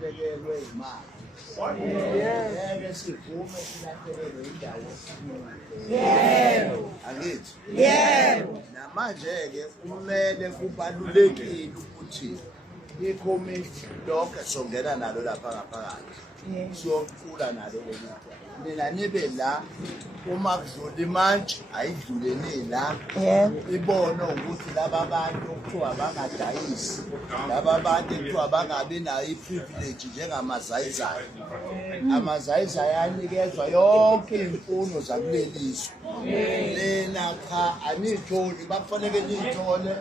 silahlekelwe imali. Ngeke sivume silahlekelwe indawo. Yebo. Angithi? Yebo. Namanje-ke kumele kubalulekile ukuthi ikomiti lonke songena nalo lapha ngaphakathi. Siyocula nalo leli. Mina nibe la uma kudlula imantshi ayidluleni la ibone ukuthi laba bantu okuthiwa bangadayisi laba bantu ekuthiwa bangabi nayo iprivilege njengamazayizayi. Amazayizayi anikezwa yonke imfuno zakulelizwe. Lena cha anitholi bakufanele nithole.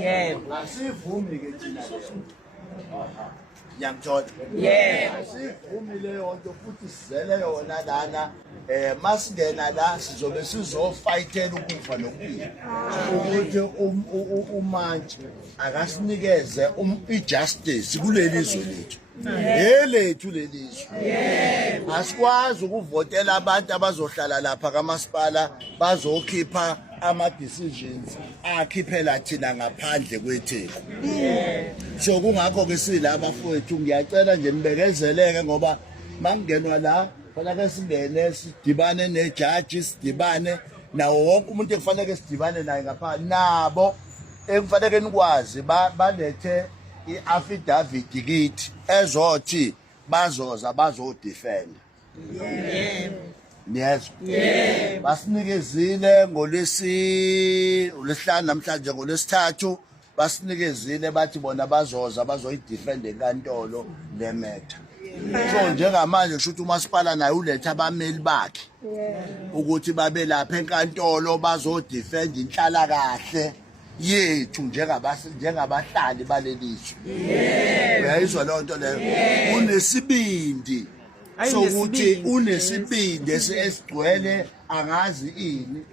Yebo. Asivumi-ke thina leyo. Yangithola. Yebo. Asivumi leyo nto futhi sizele yona lana. Masingena la sizobe sizofayithela ukufa nokuphila. Ukuthi umantshi akasinikeze ijustice kuleli zwe lethu. Elethu lelizwe. Yebo. Asikwazi ukuvotela abantu abazohlala lapha kamasipala bazokhipha ama-decisions akhiphela thina ngaphandle kwetheko. So kungakho-ke sila bafowethu ngiyacela nje nibekezeleke ngoba mangingenwa la kufanele singene sidibane nejaji sidibane nawo wonke umuntu ekufanele sidibane naye ngaphandle nabo ekufanele nikwazi balethe i-affidavit kithi ezothi bazoza bazodefenda. Niyezwa? Basinikezile ngolesihlanu namhlanje ngolesithathu basinikezile bathi bona bazoza bazoyidefend enkantolo le matter. So njengamanje kusho ukuthi umasipala naye uletha abameli bakhe ukuthi babe lapha enkantolo bazodefend inhlalakahle yethu njengabahlali balelizwe. Uyayizwa leyo nto leyo? Unesibindi sokuthi unesibindi esigcwele angazi ini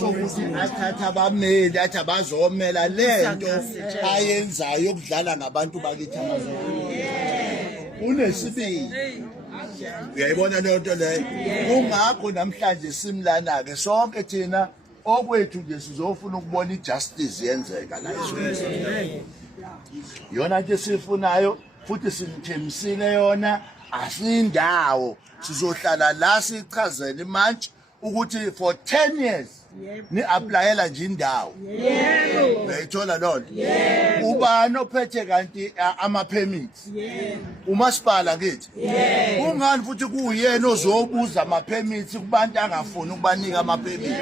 sokuthi athatha abameli athi abazomela lento ayenzayo yokudlala ngabantu bakithi amazwe. Unesibindi. Uyayibona leyo nto leyo? Kungakho namhlanje simlana-ke sonke thina okwethu nje sizofuna ukubona ijustice yenzeka la ezweni. Yona nje sifunayo futhi sinithembisile yona. Asindawo sizohlala la sichazele manje ukuthi for 10 years ni-aplayela nje indawo. Uyayithola lona? Ubani ophethe kanti ama-permits? Umasipala kithi? Kungani futhi kuyena ozobuza ama-permits kubantu angafuni ukubanika ama-permits?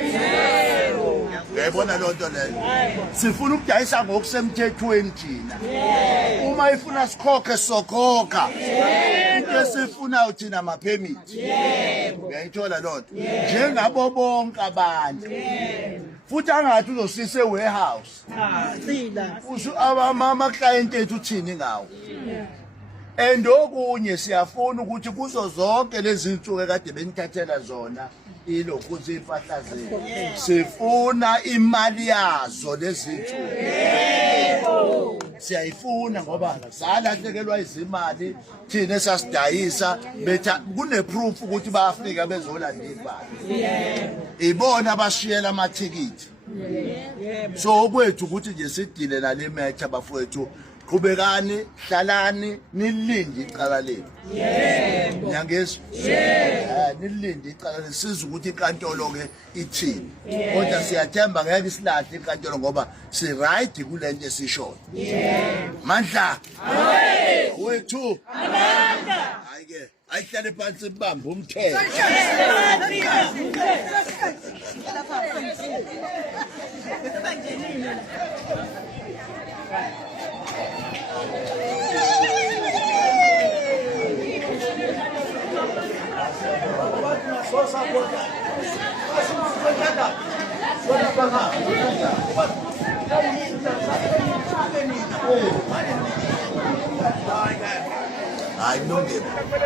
Uyayibona loo nto leyo? Sifuna ukudayisa ngokusemthethweni thina. Uma ifuna sikhokhe sokhokha. Into esifunayo thina ama-permits. Uyayithola loo nto? Njengabo bonke abantu. Futhi angathi uzosise warehouse. Ama-client ethu uthini ngawo. And okunye siyafuna ukuthi kuzo zonke lezi nsuku ekade benithathela zona ilokhu impahla zethu sifuna imali yazo lezi nsuku. Siyayifuna ngoba salahlekelwa izimali thina esasidayisa betha kuneproof ukuthi bayafika bezolanda imali. Ibona abashiyela amathikithi. So okwethu ukuthi nje sidile nale match abafowethu. Qhubekani, hlalani, nilinde icala lenu. Nyangezwa? Nilinde icala lenu sizwe ukuthi inkantolo ke ithini. Kodwa siyathemba ngeke isilahle inkantolo ngoba si right kulento esishoyo. Mandla. Wethu. Amandla. Hayike, ayihlale phansi sibambe umthetho.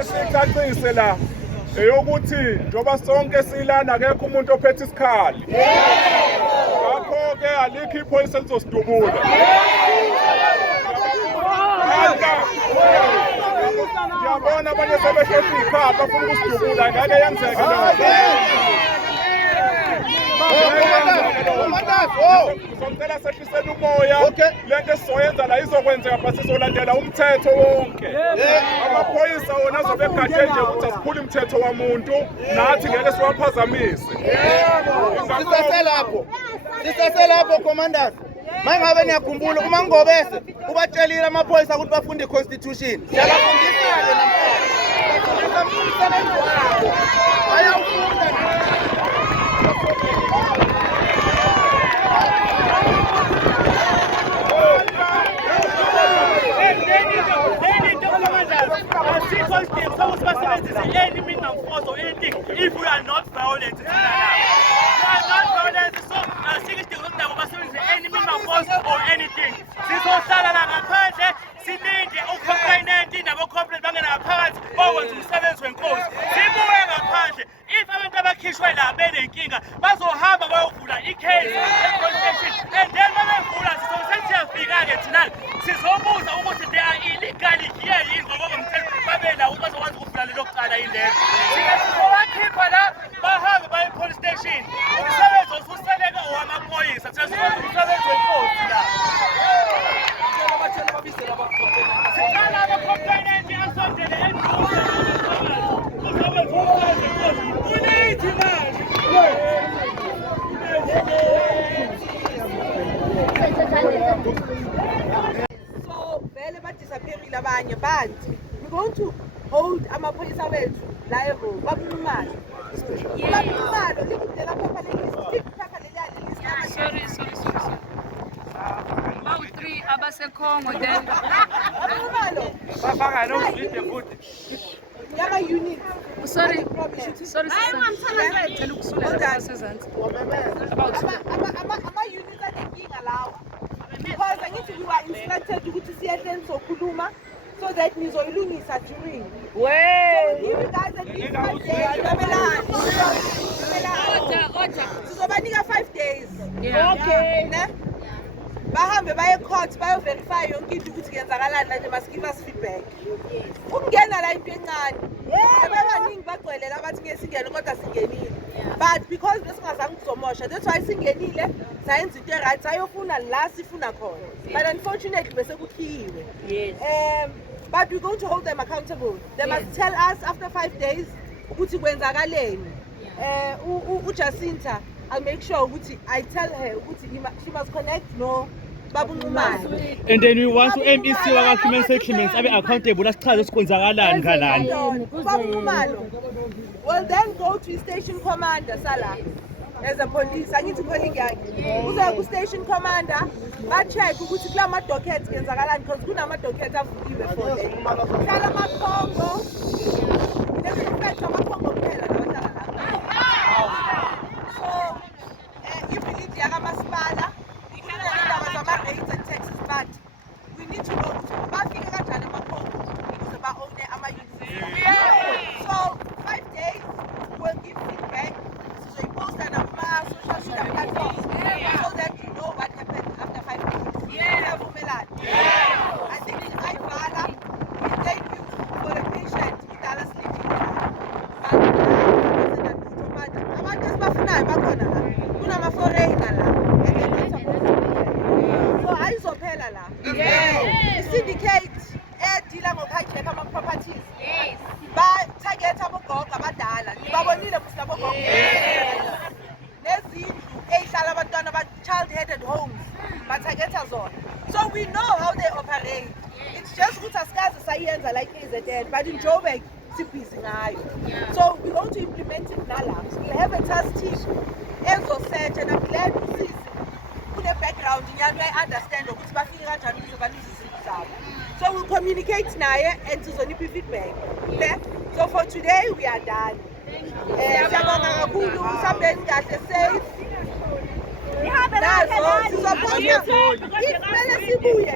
Sicacise la eyokuthi njoba sonke silana akekho umuntu ophethe isikhali. Ngakho ke alikho iphoyisa lizosidubula. Ngiyabona abanye sebehlela ikhaya bafuna ukusidubula ngeke yenzeke leyo. Ngicela sehliseni umoya. Lento esizoyenza la izokwenzeka but sizolandela umthetho wonke. Amaphoyisa wona azobe egade nje ukuthi asiphule umthetho wamuntu nathi ngeke siwaphazamise. Sisaselapho commanders. Mangabe niyakhumbula uma ngobese ubatshelile amaphoyisa ukuthi bafunde iconstitution. Siyabafundisa-ke namhlanje. Bafundisa umsebenzi wabo. Bayawufunda. Any minimum force or anything if we are not violent. We are not violent, so any minimum force or anything. Sizohlala la ngaphandle silinde uCOP19 nabo-corporate bangenaphakathi bakwenza umsebenzi wenkosi. Sibuye ngaphandle. If abantu abakhishwe la benenkinga bazohamba bayovula ikhesi e-constitution and then babevula siyafika-ke thina sizobuza ukuthi they are illegally here yini ngoba ngomthetho babela ukuthi bazokwazi ukuvula lelo kucala yilelo. Sike sizobakhipha la bahambe baye e-police station. Umsebenzi osuseleka owamaphoyisa sesiwenza umsebenzi wenkosi la. Siqala aba-COP19 asondele So vele badisappearile abanye but we're going to hold amaphoyisa wethu liable babulumalo babulumalo likudela phepha leliya Sorry. About 3 abasekhongo then. babulumalo yama unit. Sorry. Ngicela ukusulela sezantsi. About ama-units anenkinga lawa because angithi we were instructed ukuthi siyehleni sokhuluma so that nizoyilungisa during. So give you guys at least 5 days. Order. Sizobanika 5 days. Okay. Ne? Bahambe baye court bayoverify yonke into ukuthi kuyenzakalani la nje must give us feedback. Ukungena la into encane. Abaningi bagcwelela abathi ngeke singene kodwa singenile. But because besingazange kuzomosha that's why singenile sayenza into right sayofuna la sifuna khona. But unfortunately bese kukhiwe. Yes. But we're going to hold them accountable. They must tell us after 5 days ukuthi kwenzakaleni. Jacinta, I'll make sure I tell her she must connect no babunqumalo. And then we want to MEC waka-human settlements abe accountable asichaze sikwenzakalani ngalani. Babunqumalo will then go to station commander sala as a police. Angithi calling yakhe uzoya ku station commander ba-check ukuthi kula ma-dockets kenzakalani because kunama-dockets avukiwe for them. Hlala amakhongo nezinfecta amakhongo kuphela labahlala lapha. So ibhilidi yakamasipala indaba zama-rates and taxes but we need to know ukuthi bafike kanjani amakhongo ukuze ba-owne ama-units. So 5 days we'll give feedback. Sizoyiposta nakuma-social media platforms so that you know what happened after 5 days. Siyavumelana. I think ayibhala i-thank you for the patient idala silindile. Abantu esibafunayo bakhona la kunama-foreigner la and they're not supposed to be there. So ayizophela la. I-syndicate edila ngoku-hijack ama-properties ba-target abogogo abadala babonile ukuthi labogogo nezindlu ey'hlala abantwana aba-child-headed homes ba-targeta zona. So we know how they operate. It's just ukuthi asikaze sayenza like KZN but in Joburg sibhizi ngayo. So we're going to implement it nala. We'll have a task team ezosearch and I'm glad usisi kune-background nyalo uyayi-understand ukuthi bafike kanjani ukuze balise izinto zabo. So we'll communicate naye and sizonipha i-feedback. Okay? So for today we are done. Siyabonga kakhulu sihambeni kahle safe. Nazo sizophuma kumele sibuye.